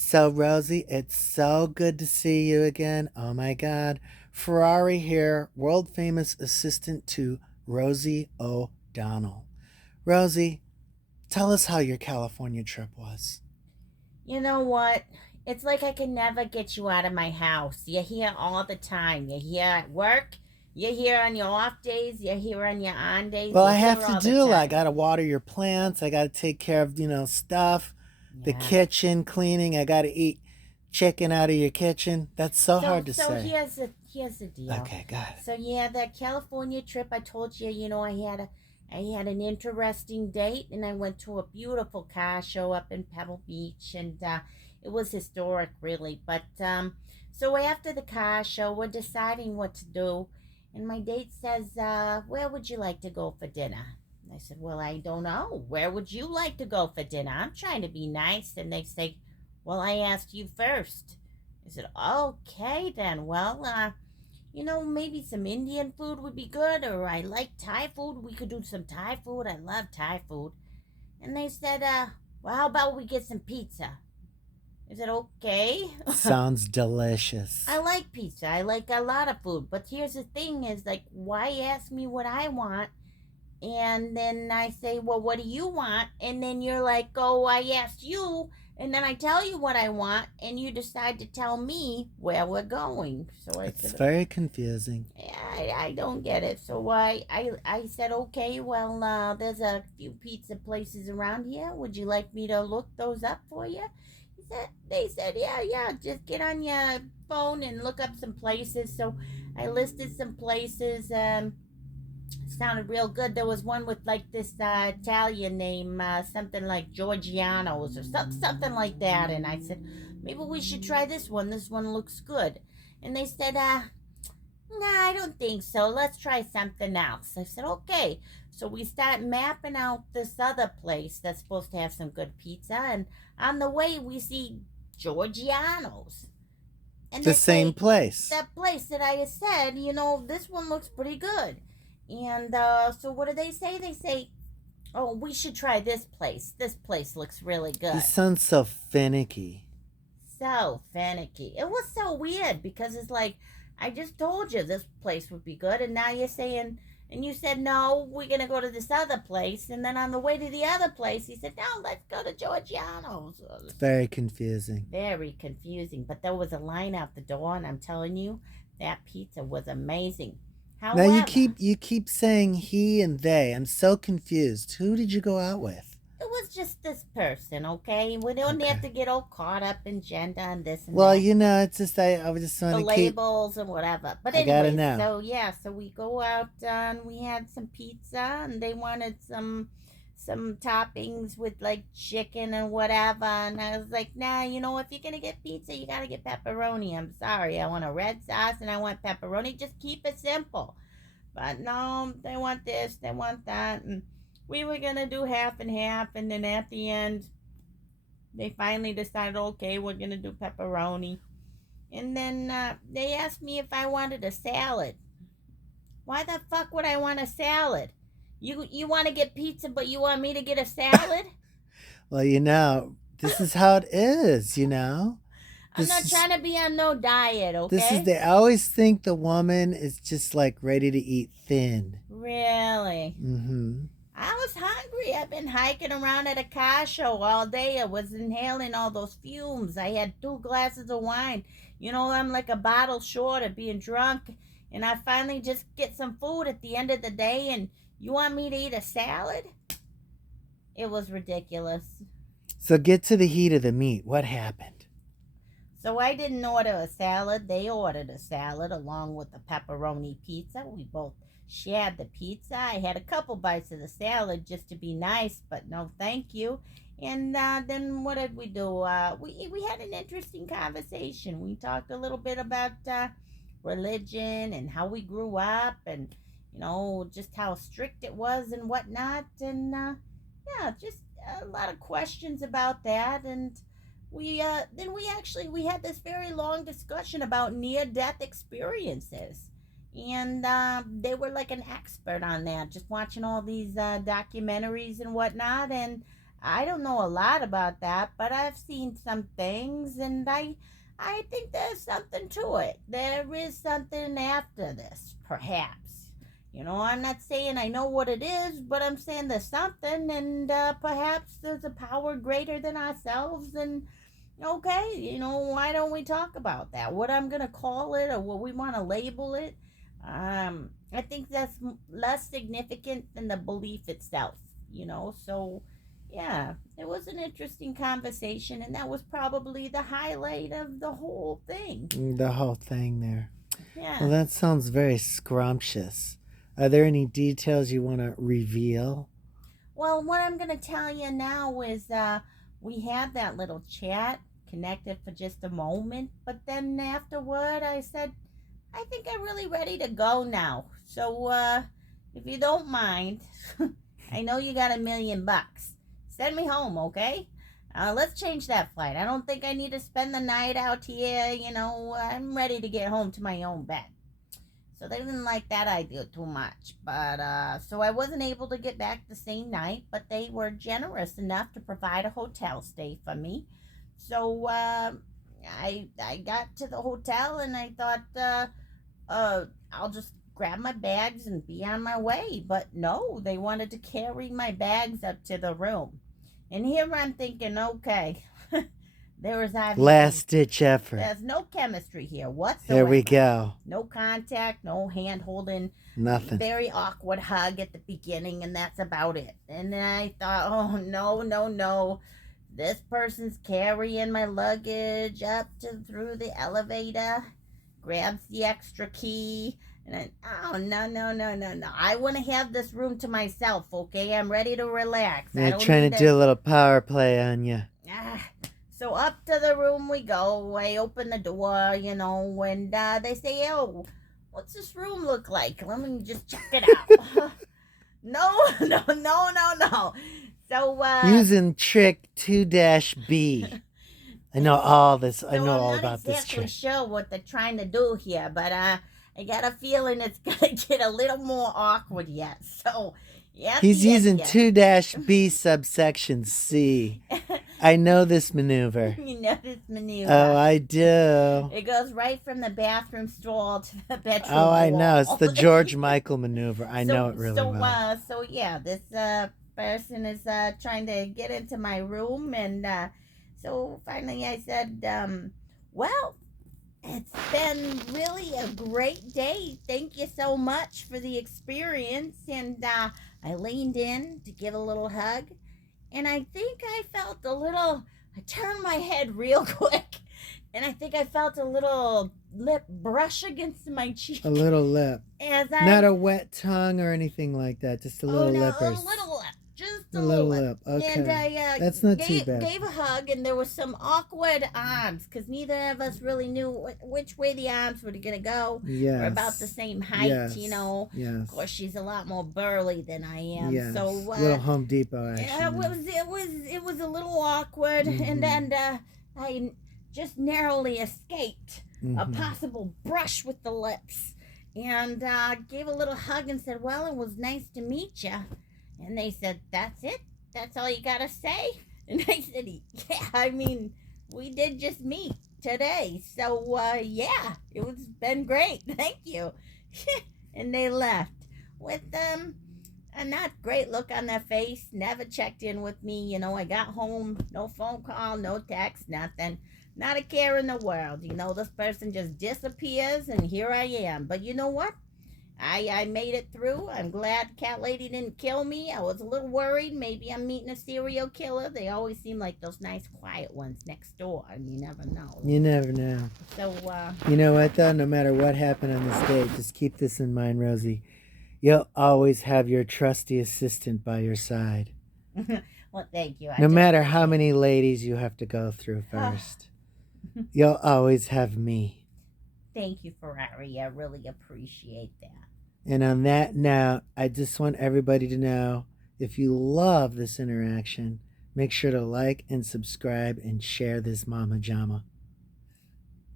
So, Rosie, it's so good to see you again. Oh my God. Ferrari here, world famous assistant to Rosie O'Donnell. Rosie, tell us how your California trip was. You know what? It's like I can never get you out of my house. You're here all the time. You're here at work. You're here on your off days. You're here on your on days. Well, You're I have here to all the do a lot. I time. got to water your plants. I got to take care of, stuff, the Yeah. kitchen, cleaning. I got to eat chicken out of your kitchen. That's so So hard to so say. here's the deal. Okay, got it. So yeah, that California trip I told you, I had an interesting date and I went to a beautiful car show up in Pebble Beach and it was historic really. But so after the car show we're deciding what to do and my date says, where would you like to go for dinner? And I said, well, I don't know. Where would you like to go for dinner? I'm trying to be nice. And they say, well, I asked you first. I said, okay, then. Well, maybe some Indian food would be good, or I like Thai food. We could do some Thai food. I love Thai food. And they said, well, how about we get some pizza? I said, okay. Sounds delicious. I like pizza. I like a lot of food. But here's the thing is like, why ask me what I want? And then I say, well, what do you want? And then you're like, oh, I asked you. And then I tell you what I want, and you decide to tell me where we're going. So I It's said, very confusing. yeah, I don't get it. So I said, okay, well, there's a few pizza places around here. Would you like me to look those up for you? They said, yeah, yeah, just get on your phone and look up some places. So I listed some places. Sounded real good. There was one with like this Italian name, something like Georgiano's or something like that. And I said, maybe we should try this one. This one looks good. And they said, nah, I don't think so. Let's try something else. I said, okay. So we start mapping out this other place that's supposed to have some good pizza. And on the way, we see Georgiano's. And The they same say, place. that place that I said, this one looks pretty good. And so what do they say? They say, oh, we should try this place. This place looks really You good. sound so finicky. So finicky. It was so weird because it's like, I just told you this place would be good. And now you're saying, and you said, no, we're going to go to this other place. And then on the way to the other place, he said, no, let's go to Georgiano's. It's very confusing. Very confusing. But there was a line out the door. And I'm telling you, that pizza was amazing. Now However, you keep saying he and they. I'm so confused. Who did you go out with? it was just this person, okay? We don't have Okay. to get all caught up in gender and this and Well, that, it's just I just want the to keep. labels and whatever. But I gotta anyways, know. so yeah, so we go out and we had some pizza and they wanted some toppings with like chicken and whatever. And I was like, nah, if you're gonna get pizza, you gotta get pepperoni. I'm sorry, I want a red sauce and I want pepperoni. Just keep it simple. But no, they want this, they want that, and we were gonna do half and half, and then at the end, they finally decided, okay, we're gonna do pepperoni. And then they asked me if I wanted a salad. Why the fuck would I want a salad? You want to get pizza, but you want me to get a salad? Well, this is how it is. I'm This not is trying to be on no diet, this is okay? they always think the woman is just like ready to eat thin. Really? Mm-hmm. I was hungry. I've been hiking around at a car show all day. I was inhaling all those fumes. I had 2 glasses of wine. I'm like a bottle short of being drunk. And I finally just get some food at the end of the day. And you want me to eat a salad? It was ridiculous. So get to the heat of the meat. What happened? So I didn't order a salad. They ordered a salad along with the pepperoni pizza. We both shared the pizza. I had a couple bites of the salad just to be nice, but no, thank you. And then what did we do? We had an interesting conversation. We talked a little bit about religion and how we grew up, and just how strict it was and whatnot. And yeah, just a lot of questions about that. And we had this very long discussion about near death experiences, and they were like an expert on that, just watching all these documentaries and whatnot. And I don't know a lot about that, but I've seen some things, and I think there's something to it. There is something after this, perhaps. I'm not saying I know what it is, but I'm saying there's something, and perhaps there's a power greater than ourselves. And okay, why don't we talk about that? What I'm gonna call it, or what we want to label it. I think that's less significant than the belief itself. So yeah, it was an interesting conversation, and that was probably the highlight of the whole thing. The whole thing there. Well, Yeah. that sounds very scrumptious. Are there any details you want to reveal? Well, what I'm going to tell you now is we had that little chat, connected for just a moment, but then afterward I said, I think I'm really ready to go now. So, if you don't mind, I know you got $1,000,000. Send me home, okay? Let's change that flight. I don't think I need to spend the night out here. I'm ready to get home to my own bed. So they didn't like that idea too much. But so I wasn't able to get back the same night, but they were generous enough to provide a hotel stay for me. So I got to the hotel and I thought I'll just grab my bags and be on my way. But no, they wanted to carry my bags up to the room. And here I'm thinking, okay, there is obviously Last ditch effort. there's no chemistry here Here whatsoever. we go. No contact, no hand holding, Nothing. very awkward hug at the beginning, and that's about it. And then I thought, oh no, no, no. This person's carrying my luggage up to through the elevator, grabs the extra key, and then, oh no, no, no, no, no. I want to have this room to myself, okay? I'm ready to relax. I They're don't trying need to do a little power play on you. Ah, so up to the room we go. I open the door, and they say, "Oh, what's this room look like? Let me just check it out." No, no, no, no, no. So, Using trick 2-B. I know all this. I so know I'm all not about this exactly trick. sure what they're trying to do here, but I got a feeling it's gonna get a little more awkward yet. So, yeah, He's the using end, 2-B subsection C. I know this maneuver. you know this maneuver. Oh, I do. It goes right from the bathroom stall to the bedroom Oh, I wall. know. It's the George Michael maneuver. I know it really so, well. So yeah, this person is trying to get into my room, and so finally I said, well, it's been really a great day. Thank you so much for the experience. And I leaned in to give a little hug, and I think I felt a little. I turned my head real quick, and I think I felt a little lip brush against my cheek A little lip. as Not I. a wet tongue or anything like that. Just a Oh little no, a lippers. little lip, just A a little little lip. lip. And Okay. I That's not too bad. gave a hug, and there was some awkward arms because neither of us really knew which way the arms were gonna go. Yes. We're about the same height, Yes. Of Yes. course, she's a lot more burly than I am, Yes. so Little Home Depot action. yeah, it was a little awkward, Mhm. and I just narrowly escaped a Mhm. possible brush with the lips, and gave a little hug and said, "Well, it was nice to meet you." And they said, "That's it? That's all you gotta say?" And I said, "Yeah, I mean, we did just meet today, so yeah, it was been great. Thank you." And they left with a not great look on their face. Never checked in with me. I got home, no phone call, no text, nothing. Not a care in the world. This person just disappears, and here I am. But you know what? I made it through. I'm glad Cat Lady didn't kill me. I was a little worried. Maybe I'm meeting a serial killer. They always seem like those nice, quiet ones next door, and you never know. You never know. So, You know what, though? No matter what happened on this date, just keep this in mind, Rosie. You'll always have your trusty assistant by your side. well, thank you. No matter how many ladies you have to go through first, you'll always have me. Thank you, Ferrari. I really appreciate that. And on that note, I just want everybody to know, if you love this interaction, make sure to like and subscribe and share this Mama Jama.